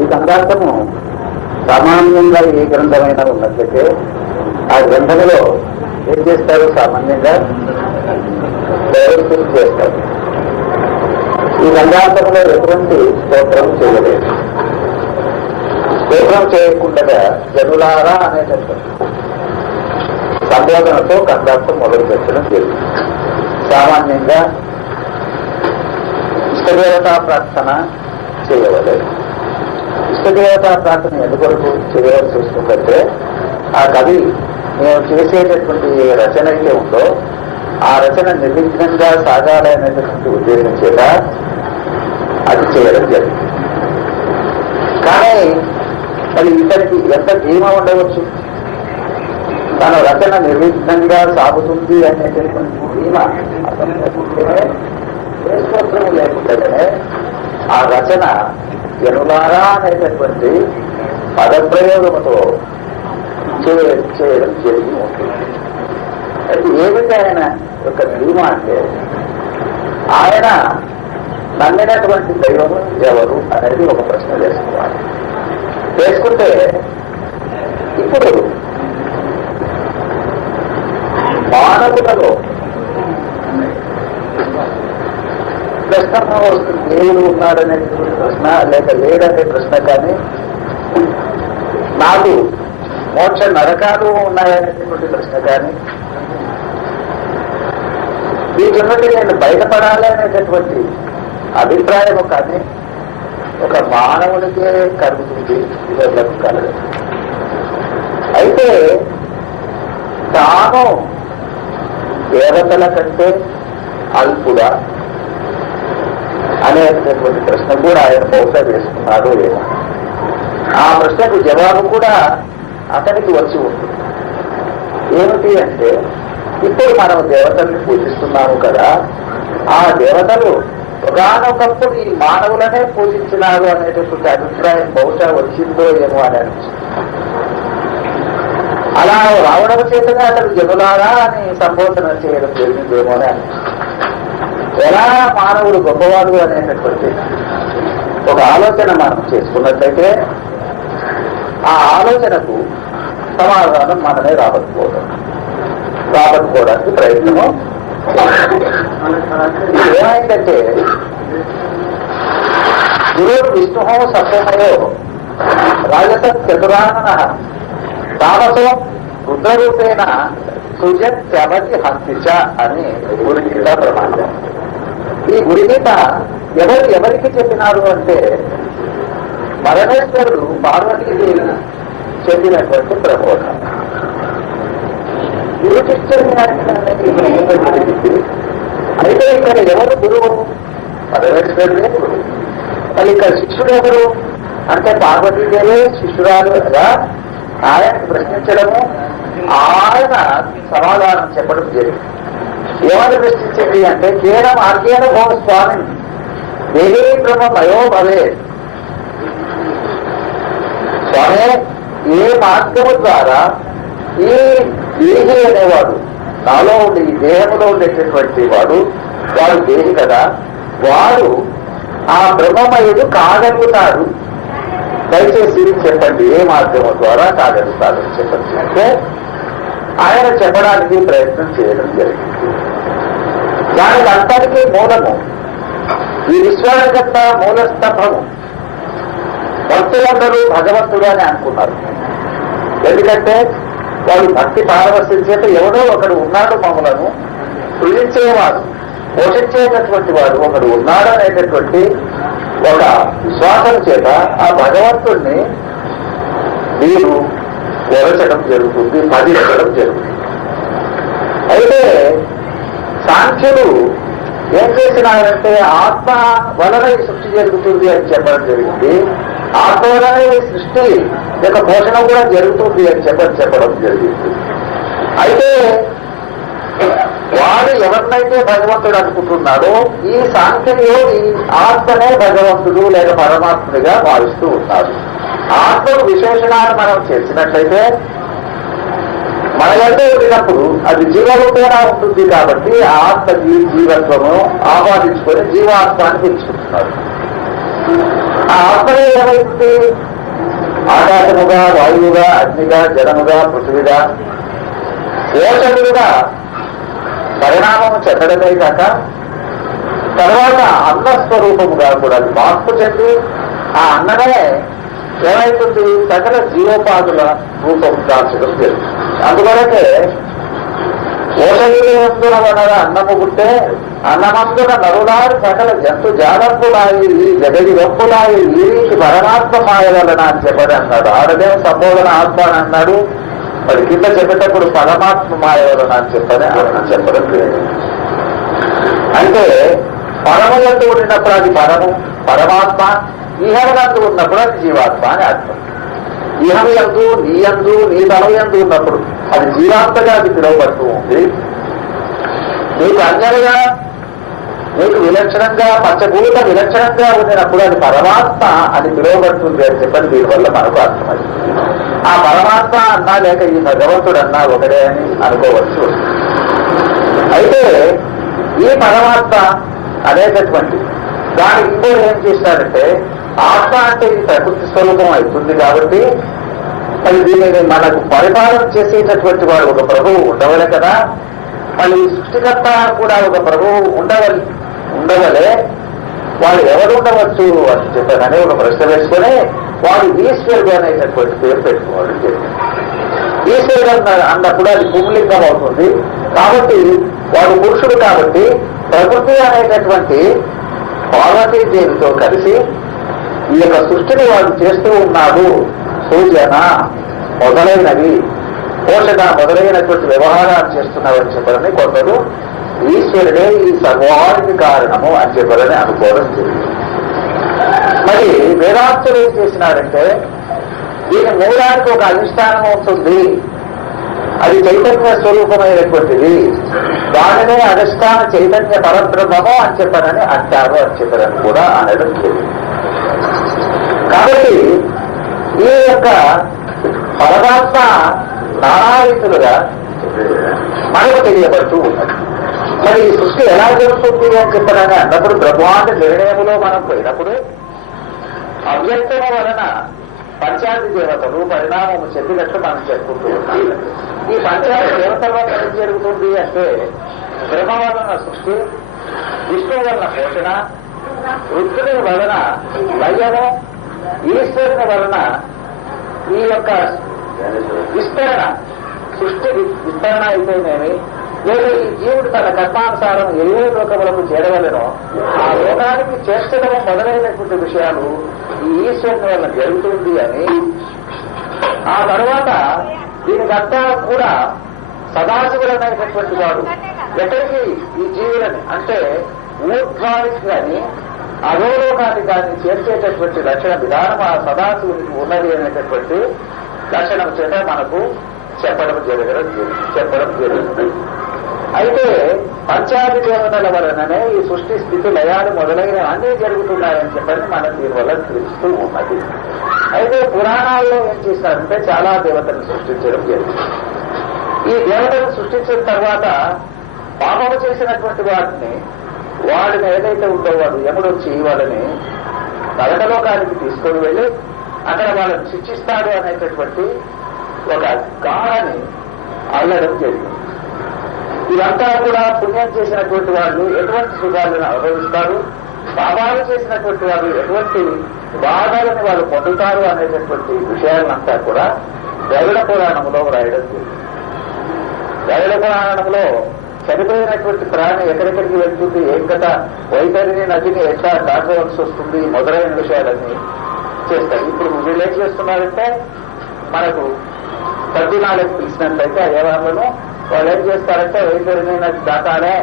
ఈ సందర్భము సామాన్యంగా ఏ గ్రంథమైనా ఉన్నట్లయితే ఆ గ్రంథంలో ఏం చేస్తారు? సామాన్యంగా దైవస్థుతి చేస్తారు. ఈ గ్రంథాంతంలో ఎటువంటి స్తోత్రం చేయలేదు. స్తోత్రం చేయకుండా జనులారా అనేటటువంటి సంబోధనతో గ్రంథాంతం మొదలు పెట్టడం జరిగింది. సామాన్యంగా ఇష్టదేవతా ప్రార్థన చేయవలేదు. ఇష్టదేవతా ప్రార్థన ఎందుకొరకు చేయవలసి వస్తుందంటే ఆ కవి మేము చేసేటటువంటి రచన అయితే ఉందో ఆ రచన నిర్విఘ్నంగా సాగాలనేటటువంటి ఉద్దేశం చేత అది చేయడం జరిగింది. కానీ మరి ఇతనికి ఎంత ధీమా ఉండవచ్చు? తన రచన నిర్విఘ్నంగా సాగుతుంది అనేటటువంటి ధీమా లేకుండానే ఆ రచన జనులారా అనేటటువంటి పదప్రయోగంతో చేయడం జరిగి ఉంటుంది. అయితే ఏమిటి ఆయన యొక్క ధీమా అంటే ఆయన నమ్మినటువంటి దైవం ఎవరు అనేది ఒక ప్రశ్న వేసుకోవాలి. వేసుకుంటే ఇప్పుడు మానవులలో ప్రశ్న వస్తుంది, దేవుడు ఉన్నాడనేటువంటి ప్రశ్న లేక లేదనే ప్రశ్న, కానీ నాకు మోక్ష నరకాలు ఉన్నాయనేటువంటి ప్రశ్న, కానీ వీటి నుండి నేను బయటపడాలి అనేటటువంటి అభిప్రాయము కానీ ఒక మానవునికే కలుగుతుంది, ఇతరులకు కలగదు. అయితే తాను దేవతల కంటే అల్పుడా అనేటటువంటి ప్రశ్న కూడా ఆయన బహుశా వేసుకున్నాడు ఏమో. ఆ ప్రశ్నకు జవాబు కూడా అతనికి వచ్చి ఉంటుంది. ఏమిటి అంటే ఇప్పుడు మనం దేవతల్ని పూజిస్తున్నాము కదా, ఆ దేవతలు ఒకనొకప్పుడు ఈ మానవులనే పూజించినారు అనేటటువంటి అభిప్రాయం బహుశా వచ్చిందో ఏమో అని అనిపిస్తుంది. అలా రావడం చేతగా అతను జనులారా అని సంబోధన చేయడం జరిగిందేమో అని అనిపిస్తుంది. ఎలా మానవుడు గొప్పవాడు అనేటటువంటి ఒక ఆలోచన మనం చేసుకున్నట్లయితే ఆ ఆలోచనకు సమాధానం మనమే రాబట్టుకోవడానికి ప్రయత్నము. ఏమైందంటే గురువు విష్ణు సత్యమయో రాజస చతురానన తామసో రుద్రరూపేణ సూర్యత్యవతి హంతిచ అని గురుగీత ప్రమాణం. ఈ గురుగీత ఎవరికి చెప్పినారు అంటే పరమేశ్వరుడు పార్వతీదేవి చెందినటువంటి ప్రబోధం. గురుకి అయితే ఇక్కడ ఎవరు గురువు? పరమేశ్వరుడే గురువు. మరి ఇక్కడ శిష్యుడు ఎవరు అంటే పార్వతీదేవి శిష్యురాలు కదా. ఆయన ప్రశ్నించడము, ఆయన సమాధానం చెప్పడం జరిగింది. ఏమని ప్రశ్నించింది అంటే కేన మార్గేణ భో స్వామి దేవీ బ్రహ్మమయో భవే. స్వామి, ఏ మార్గము ద్వారా ఈ దేహి అనేవాడు, నాలో ఉండే ఈ దేహంలో ఉండేటటువంటి వాడు దేహి కదా, వాడు ఆ బ్రహ్మమయుడు కాగలుగుతాడు, దయచేసి చెప్పండి ఏ మాధ్యమం ద్వారా కాగలుగుతాడు చెప్పండి అంటే ఆయన చెప్పడానికి ప్రయత్నం చేయడం జరిగింది. దానికి అంతటికీ మూలము ఈ విశ్వాసగత మూల స్తంభము. భక్తులందరూ భగవంతుడు అని అనుకున్నారు. ఎందుకంటే వాళ్ళు భక్తి పారవస్యం చేత ఎవడో ఒకడు ఉన్నాడు, మమ్మలను సృజించేవాడు, పోషించేటటువంటి వాడు ఒకడు ఉన్నాడు అనేటటువంటి ఒక విశ్వాసం చేత ఆ భగవంతుణ్ణి వీరు వెరచడం జరుగుతుంది, భజించడం జరుగుతుంది. అయితే సాంఖ్యులు ఏం చేసినారంటే ఆత్మ వలన ఈ సృష్టి జరుగుతుంది అని చెప్పడం జరిగింది. ఆత్మ వలన ఈ సృష్టి యొక్క పోషణ కూడా జరుగుతుంది అని చెప్పడం జరిగింది. అయితే వాడు ఎవరినైతే భగవంతుడు అనుకుంటున్నాడో ఈ సాంఖ్యులు ఈ ఆత్మనే భగవంతుడు లేక పరమాత్ముడిగా భావిస్తూ ఉన్నారు. ఆత్మకు విశేషణాలు మనం చేసినట్లయితే మన వద్ద ఉండినప్పుడు అది జీవరూపేణ ఉంటుంది కాబట్టి ఆ ఆత్మ జీవత్వము ఆపాదించుకొని జీవాత్మాన్ని పిలుచుకుంటున్నారు. ఆ ఆత్మనే ఏమైంది? ఆకాశముగా, వాయువుగా, అగ్నిగా, జలముగా, పృథివిగా, పోషకులుగా పరిణామము చెందడమే కాక తర్వాత అన్నస్వరూపముగా కూడా మార్పు చెంది ఆ అన్నమే ఏమైతుంది? సకల జీవోపాధుల రూపం దాల్చడం జరుగుతుంది. అందువలకే పోషకులందున వనర అన్నము పుట్టే అన్నమందున నరులారి సకల జంతు జాలంపులాయి జగది వెంపులాయి వీరికి పరమాత్మ మాయ వలన అని చెప్పని అన్నాడు. ఆడదేం సంబోధన ఆత్మ అని అన్నాడు, మరి కింద చెప్పేటప్పుడు పరమాత్మ మాయ వలన అని చెప్పని చెప్పడం లేదు. అంటే పరమయందు ఉన్నప్పుడు అది పరమాత్మ, ఇహమునందు ఉన్నప్పుడు అది జీవాత్మ అని అర్థం. ఇహము యందు, నీ యందు, నీ తలయందు ఉన్నప్పుడు అది జీవాత్మగా అది పిలువబడుతూ ఉంది. నీకు అన్యలుగా, నీకు విలక్షణంగా, పంచభూత విలక్షణంగా ఉండినప్పుడు అది పరమాత్మ అని పిలువబడుతుంది అని చెప్పని దీనివల్ల మనకు అర్థమైంది. ఆ పరమాత్మ అన్నా లేక ఈ భగవంతుడన్నా ఒకటే అని అనుకోవచ్చు. అయితే ఈ పరమాత్మ అనేటటువంటి దానికి ఇంకో ఏం చేస్తాడంటే, ఆత్మ అంటే ఈ ప్రకృతి స్వరూపం అవుతుంది కాబట్టి మరి దీనిని మనకు పరిపాలన చేసేటటువంటి వాడు ఒక ప్రభువు ఉండవలే కదా. మళ్ళీ సృష్టికర్త కూడా ఒక ప్రభువు ఉండవలే. వాడు ఎవరు ఉండవచ్చు అని చెప్పానని ఒక ప్రశ్న వేసుకొని వాడు ఈశ్వరుడు అనేటటువంటి పేరు పెట్టుకోవడం జరిగింది. ఈశ్వరుడు అన్నప్పుడు అది పుంలింగం అవుతుంది కాబట్టి వాడు పురుషుడు కాబట్టి ప్రకృతి అనేటటువంటి పార్వతీదేవితో కలిసి ఈ యొక్క సృష్టిని వాడు చేస్తూ ఉన్నాడు. సూచన మొదలైనవి, పోషణ మొదలైనటువంటి వ్యవహారాలు చేస్తున్నారని చెప్పారని కొందరు ఈశ్వరుడే ఈ సర్వానికి కారణము అని చెప్పారని అనుకోవడం జరిగింది. మరి వేదాంతులు ఏం చేసినారంటే, దీని మూలానికి ఒక అధిష్టానం ఉంటుంది, అది చైతన్య స్వరూపమైనటువంటిది, దానినే అధిష్టాన చైతన్య పరబ్రహ్మము అని చెప్పారని అంటారు అని చెప్పారని కూడా అనడం జరిగింది. కాబట్టి ఈ యొక్క పరమాత్మ నానారీతులుగా మనకు తెలియబడుతూ ఉన్నది. మరి ఈ సృష్టి ఎలా జరుగుతుంది అని చెప్పారని అన్నప్పుడు బ్రహ్మాండ నిర్ణయములో మనం పోయినప్పుడు అవ్యక్తము వలన పంచాది దేవతలు పరిణామము చెందినట్లు మనం చెప్పుకుంటూ ఉన్నాం. ఈ పంచాది దేవతల వల్ల ఏం జరుగుతుంది అంటే, బ్రహ్మ వలన సృష్టి, విష్ణువు వలన పోషణ, రుద్రుని వలన లయము, ఈశ్వరుని వలన ఈ యొక్క విస్తరణ, సృష్టి విస్తరణ అయితేనేమి, లేదా ఈ జీవుడు తన కర్మానుసారం ఏ లోకములకు చేరవలెనో ఆ లోకానికి చేర్చడం మొదలైనటువంటి విషయాలు ఈ ఈశ్వరుని వలన జరుగుతుంది అని, ఆ తర్వాత దీనికంతా కూడా సదాశివుడనేటటువంటి వాడు ఎక్కడికి ఈ జీవులని అంటే ఊర్ధ్వానికి కానీ అధోలోకానికి కానీ చేర్చేటటువంటి లక్షణ విధానం ఆ సదాశివునికి ఉన్నది అనేటటువంటి లక్షణం చేత మనకు చెప్పడం జరుగుతుంది. అయితే పంచాది దేవతల వలననే ఈ సృష్టి స్థితి లయాలు మొదలైన అన్నీ జరుగుతున్నాయని చెప్పని మనం దీనివల్ల తెలుస్తూ ఉన్నది. అయితే పురాణాల్లో ఏం చేశారంటే చాలా దేవతలను సృష్టించడం జరిగింది. ఈ దేవతలను సృష్టించిన తర్వాత పాపము చేసినటువంటి వాడిని ఏదైతే ఉందో వాడు యముడు వచ్చి వాళ్ళని నరకలోకానికి తీసుకొని వెళ్ళి అక్కడ వాళ్ళని శిక్షిస్తాడు అనేటటువంటి ఒక గాఢని అల్లడం జరిగింది. ఇదంతా కూడా పుణ్యం చేసినటువంటి వాళ్ళు ఎటువంటి సుఖాలను అనుభవిస్తారు, పాపాలు చేసినటువంటి వాళ్ళు ఎటువంటి బాధలను వాళ్ళు పొందుతారు అనేటటువంటి విషయాలంతా కూడా ద్రవిడ పురాణంలో రాయడం జరిగింది. ద్రవిడ పురాణంలో చనిపోయినటువంటి ప్రాణి ఎక్కడెక్కడికి వెళ్తుంది, ఏం కదా వైతరిని నదిని ఎట్లా దాటవలసి వస్తుంది మొదలైన విషయాలన్నీ చేస్తారు. ఇప్పుడు వీళ్ళు ఏం చేస్తున్నారంటే, మనకు తద్దినాలకు పిలిచినట్లయితే అయ్యవాళ్ళను వాళ్ళు ఏం చేస్తారంటే వైతరిని నది దాటాలే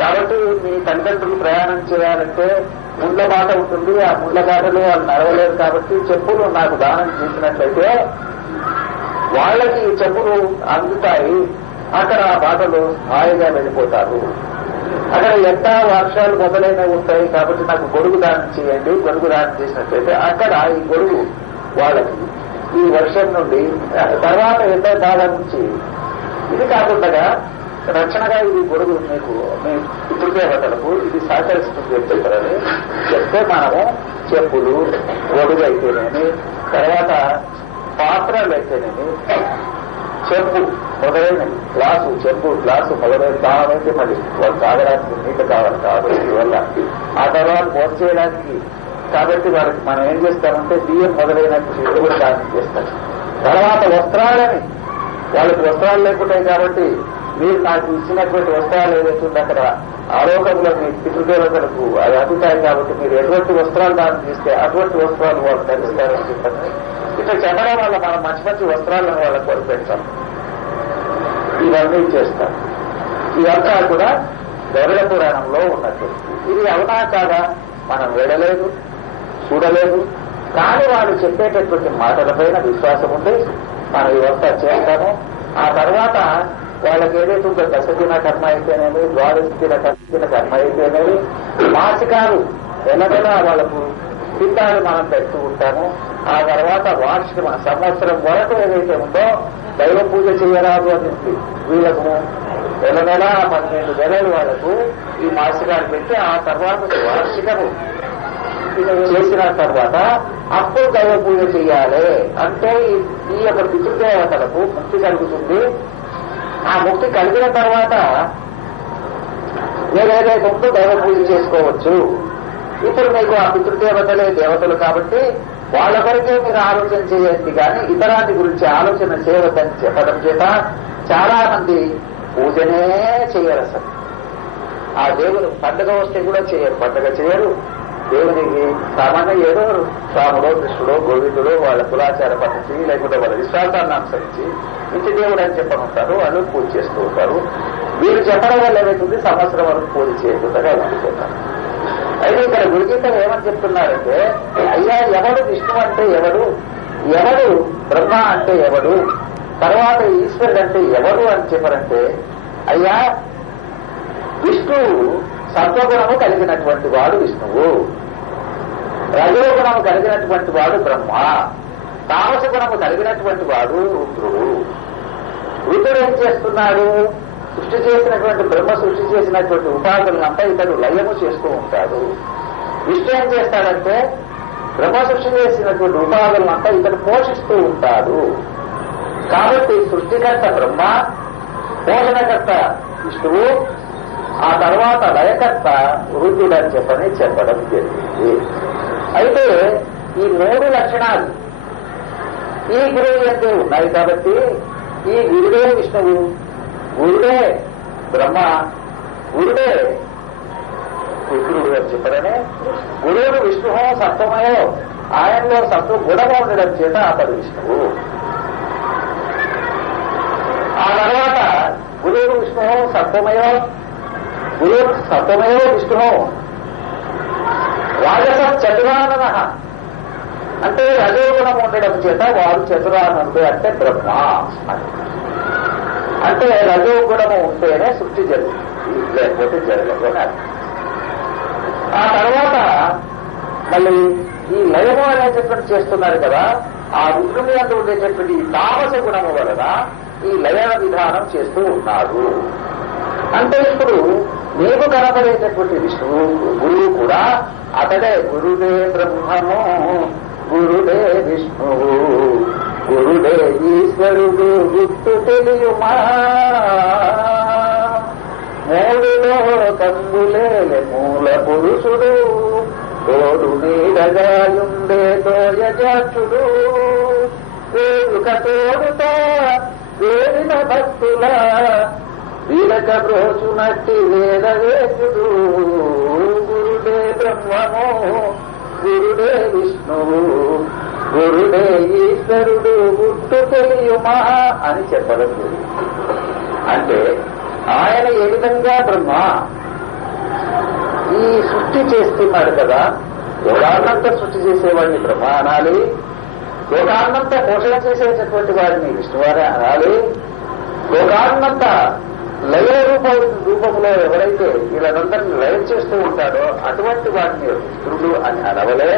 కాబట్టి మీ తల్లిదండ్రులు ప్రయాణం చేయాలంటే ముళ్ళ బాట ఉంటుంది, ఆ ముళ్ళ బాటలో వాళ్ళు నడవలేరు కాబట్టి చెప్పులు నాకు దానం చేసినట్లయితే వాళ్ళకి చెప్పులు అందుతాయి, అక్కడ ఆ బాటలో హాయిగా వెళ్ళిపోతారు. అక్కడ ఎంత వర్షాలు మొదలైనవి ఉంటాయి కాబట్టి నాకు గొడుగు దానం చేయండి, గొడుగు దానం చేసినట్లయితే అక్కడ ఈ గొడుగు వాళ్ళకి ఈ వర్షం నుండి తర్వాత ఎంతో కాలం నుంచి ఇది కాకుండా రక్షణగా ఇది గొడుగు మీకు మీ పితృదేవతలకు ఇది సహకరిస్తుంది అని చెప్పారని చెప్తే మనము చెప్పులు గొడుగు అయితేనేమి, తర్వాత పాత్రలు అయితేనేమి, చెప్పు మొదలైనవి, చెప్పు గ్లాసు మొదలైన దానమైతే మళ్ళీ వాళ్ళు తాగడానికి నీళ్ళు కావాలి కాబట్టి వల్ల ఆ తర్వాత బోధ చేయడానికి కాబట్టి వాళ్ళకి మనం ఏం చేస్తామంటే బియ్యం మొదలైనటువంటి కూడా దానం చేస్తాం. తర్వాత వస్త్రాలని వాళ్ళకి వస్త్రాలు లేకుంటాయి కాబట్టి మీరు నాకు ఇచ్చినటువంటి వస్త్రాలు ఏదైతే ఉందో అక్కడ ఆరోగ్యంలో మీ పితృదేవతలకు అవి అందుతాయి కాబట్టి మీరు ఎటువంటి వస్త్రాలు దానం చేస్తే అటువంటి వస్త్రాలు వాళ్ళు ధరిస్తారని చెప్పండి. ఇట్లా చెప్పడం వల్ల మనం మంచి మంచి వస్త్రాలను వాళ్ళకి కొనిపెడతాం. ఇవన్నీ చేస్తాం. ఇదంతా కూడా గరుడ పురాణంలో ఉన్నట్టు. ఇది అవునా కాదా మనం వినలేదు, చూడలేదు, కానీ వాళ్ళు చెప్పేటటువంటి మాటలపైన విశ్వాసం ఉండి మనం ఇవంతా చేస్తాము. ఆ తర్వాత వాళ్ళకి ఏదైతే ఉందో దశదిన కర్మ అయితేనేమి, ద్వాదశిన కర్మ అయితేనేమి, మాసికాలు నెలనెలా వాళ్ళకు పిండాలు మనం పెడుతూ ఉంటాము. ఆ తర్వాత వార్షిక సంవత్సరం వరకు ఏదైతే ఉందో దైవ పూజ చేయరాదు అని వీళ్ళకు నెల 12 నెలలు వాళ్లకు ఈ మాసికాలు పెట్టి ఆ తర్వాత వార్షికము చేసిన తర్వాత అప్పుడు దైవ పూజ చేయాలి. అంటే ఈ యొక్క పితృదేవతలకు ముక్తి కలుగుతుంది. ఆ ముక్తి కలిగిన తర్వాత మీరు ఏదైతే ఉందో దైవ పూజ చేసుకోవచ్చు. ఇప్పుడు మీకు ఆ పితృదేవతలే దేవతలు కాబట్టి వాళ్ళ కొరకే మీరు ఆలోచన చేయండి, కానీ ఇతరాన్ని గురించి ఆలోచన చేయవద్దని చెప్పడం చేత చాలా మంది పూజనే చేయరు. అసలు ఆ దేవుడు పండుగ వస్తే కూడా చేయరు, పండుగ చేయరు. దేవునికి సామాన్య ఏదో రాముడో కృష్ణుడో గోవిందుడో వాళ్ళ కులాచార పద్ధతి లేకుంటే వాళ్ళ విశ్వాసాన్ని అనుసరించి ఇంటి దేవుడు అని చెప్పనుంటారు, వాళ్ళు పూజ చేస్తూ ఉంటారు. వీళ్ళు చెప్పడం వల్ల ఏదైతుంది సంవత్సరం వరకు పూజ చేయకుండా ఉండిపోతారు. అయితే ఇక్కడ గురుగీతలు ఏమని చెప్తున్నారంటే, అయ్యా ఎవడు విష్ణు అంటే ఎవడు, ఎవడు బ్రహ్మ అంటే ఎవడు, తర్వాత ఈశ్వరుడు అంటే ఎవడు అని చెప్పారంటే, అయ్యా విష్ణువు సత్వగుణము కలిగినటువంటి వాడు విష్ణువు, రజోగుణము కలిగినటువంటి వాడు బ్రహ్మ, తామస గుణము కలిగినటువంటి వాడు రుద్రుడు. రుద్రుడు ఏం చేస్తున్నాడు? సృష్టి చేసినటువంటి బ్రహ్మ సృష్టి చేసినటువంటి ఉపాధులంతా ఇతడు లయము చేస్తూ ఉంటాడు. విష్ణు ఏం చేస్తాడంటే బ్రహ్మ సృష్టి చేసినటువంటి ఉపాధులంతా ఇతడు పోషిస్తూ ఉంటాడు. కాబట్టి సృష్టికర్త బ్రహ్మ, పోషణకర్త విష్ణువు, ఆ తర్వాత లయకర్త రుద్రుడు అని చెప్పడం జరిగింది. అయితే ఈ 3 లక్షణాలు ఈ గురువు అంటే ఉన్నాయి కాబట్టి ఈ గురుడే విష్ణువు, గురుడే బ్రహ్మ, గురుడే రుద్రుడు అని చెప్పడమే. గురువుడు విష్ణువు సత్వమయో, ఆయనలో సత్వ గుణము ఉండడం చేత అతడు విష్ణువు. ఆ తర్వాత గురువుడు విష్ణువు సత్వమయో, గురువు సత్వమయో విష్ణువు. రాజసం చతురానన అంటే రజోగుణం ఉండడం చేత వారు చతురానందు అంటే బ్రహ్మ అని. అంటే రజోగుణము ఉంటేనే సృష్టి జరుగుతుంది, లేకపోతే జరగదు అని అర్థం. ఆ తర్వాత మళ్ళీ ఈ లయము అనేటటువంటి చేస్తున్నారు కదా, ఆ రుద్రుని అంటూ ఉండేటటువంటి తామస గుణము వలన ఈ లయ విధానం చేస్తూ ఉన్నారు. అంటే ఇప్పుడు నీకు కనబడేటటువంటి విష్ణువు గురువు కూడా అతడే గురుడే బ్రహ్మము, గురుడే విష్ణువు, గురుడే ఈశ్వరుడు గుర్తు తెలియుమా. 3 లోకంబులే మూల పురుషుడు, తోడు నీడగాయుండే తోయజాక్షుడు, వేడుక తోడుతా వేడిన భక్తుల వీరక బ్రోచునట్టి వేదవేదుడు. గురుడే బ్రహ్మము, గురుడే విష్ణువు, గురుడే ఈశ్వరుడు గుర్తు తెలియుమా అని చెప్పడం జరిగింది. అంటే ఆయన ఏ విధంగా బ్రహ్మ ఈ సృష్టి చేస్తున్నాడు కదా, లోకాన్నంతా సృష్టి చేసేవాడిని బ్రహ్మ అనాలి, లోకాన్నంతా పోషణ చేసేటటువంటి వాడిని విష్ణువారే అనాలి, లోకాన్నంతా లయ రూపంలో ఎవరైతే వీళ్ళందరినీ లయం చేస్తూ ఉంటాడో అటువంటి వాడిని రుద్రుడు అని అనవలే.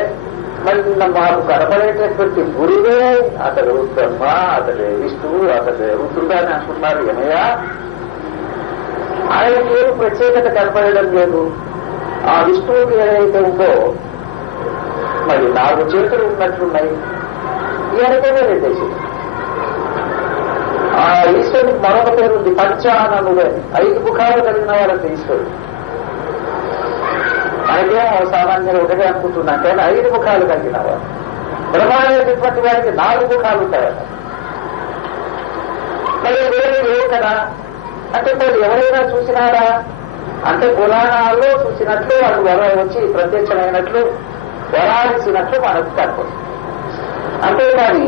మరి మాకు కనబడేటటువంటి గురువే అతడు బ్రహ్మ, అతడే విష్ణువు, అతడే రుద్రుడు అని అంటున్నారు. ఏమయ్యా ఆయనకి ఏమి ప్రత్యేకత కనపడడం లేదు. ఆ విష్ణువుకి ఏదైతే ఉందో మరి 4 చేతులు ఉన్నట్లున్నాయి, ఈయనకే నిర్దేశం. ఆ ఈశ్వరునికి మరొక పేరు ఉంది, పంచాననుడు అని. 5 ముఖాలు కలిగిన వారంటే ఈశ్వరుడు. మనకేమో సామాన్యంగా ఒకటే అనుకుంటున్నాం, కానీ 5 ముఖాలు కలిగిన వారు. బ్రహ్మాండమైనటువంటి వారికి 4 ముఖాలు ఉంటాయట. మరి వేరే లేవు కదా అంటే మరి ఎవరైనా చూసినారా అంటే పురాణాల్లో చూసినట్లు వాళ్ళు వచ్చి ప్రత్యక్షమైనట్లు వరాల్సినట్లు మనకు కనపడుతుంది. అంతేకాని